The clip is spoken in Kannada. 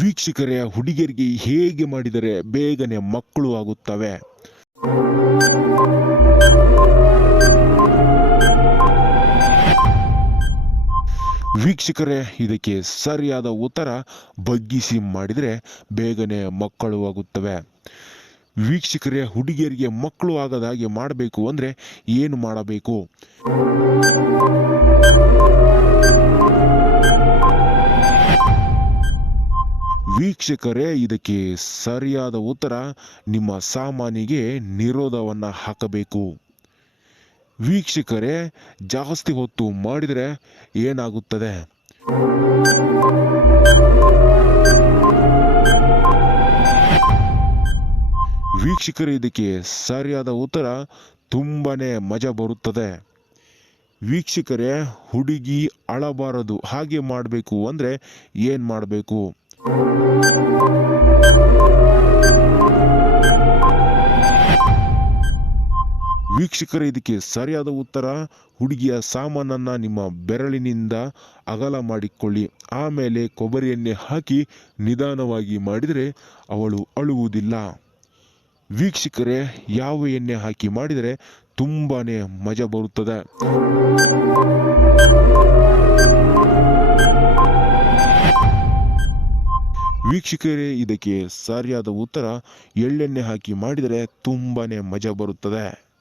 ವೀಕ್ಷಕರೇ, ಹುಡುಗಿಯರಿಗೆ ಹೇಗೆ ಮಾಡಿದರೆ ಬೇಗನೆ ಮಕ್ಕಳು ಆಗುತ್ತವೆ? ವೀಕ್ಷಕರೇ, ಇದಕ್ಕೆ ಸರಿಯಾದ ಉತ್ತರ ಬಗ್ಗಿಸಿ ಮಾಡಿದರೆ ಬೇಗನೆ ಮಕ್ಕಳು ಆಗುತ್ತವೆ. ವೀಕ್ಷಕರೇ, ಹುಡುಗಿಯರಿಗೆ ಮಕ್ಕಳು ಆಗದ ಹಾಗೆ ಮಾಡಬೇಕು ಅಂದರೆ ಏನು ಮಾಡಬೇಕು? ವೀಕ್ಷಕರೇ, ಇದಕ್ಕೆ ಸರಿಯಾದ ಉತ್ತರ ನಿಮ್ಮ ಸಾಮಾನಿಗೆ ನಿರೋಧವನ್ನು ಹಾಕಬೇಕು. ವೀಕ್ಷಕರೇ, ಜಾಸ್ತಿ ಹೊತ್ತು ಮಾಡಿದರೆ ಏನಾಗುತ್ತದೆ? ವೀಕ್ಷಕರೇ, ಇದಕ್ಕೆ ಸರಿಯಾದ ಉತ್ತರ ತುಂಬಾನೇ ಮಜಾ ಬರುತ್ತದೆ. ವೀಕ್ಷಕರೇ, ಹುಡುಗಿ ಅಳಬಾರದು ಹಾಗೆ ಮಾಡಬೇಕು ಅಂದರೆ ಏನು ಮಾಡಬೇಕು? ವೀಕ್ಷಕರೇ, ಇದಕ್ಕೆ ಸರಿಯಾದ ಉತ್ತರ ಹುಡುಗಿಯ ಸಾಮಾನನ್ನು ನಿಮ್ಮ ಬೆರಳಿನಿಂದ ಅಗಲ ಮಾಡಿಕೊಳ್ಳಿ. ಆಮೇಲೆ ಕೊಬ್ಬರಿ ಎಣ್ಣೆ ಹಾಕಿ ನಿಧಾನವಾಗಿ ಮಾಡಿದರೆ ಅವಳು ಅಳುವುದಿಲ್ಲ. ವೀಕ್ಷಕರೇ, ಯಾವ ಎಣ್ಣೆ ಹಾಕಿ ಮಾಡಿದರೆ ತುಂಬಾನೇ ಮಜಾ ಬರುತ್ತದೆ? ವೀಕ್ಷಕರೇ, ಇದಕ್ಕೆ ಸರಿಯಾದ ಉತ್ತರ ಎಳ್ಳೆಣ್ಣೆ ಹಾಕಿ ಮಾಡಿದರೆ ತುಂಬಾನೇ ಮಜಾ ಬರುತ್ತದೆ.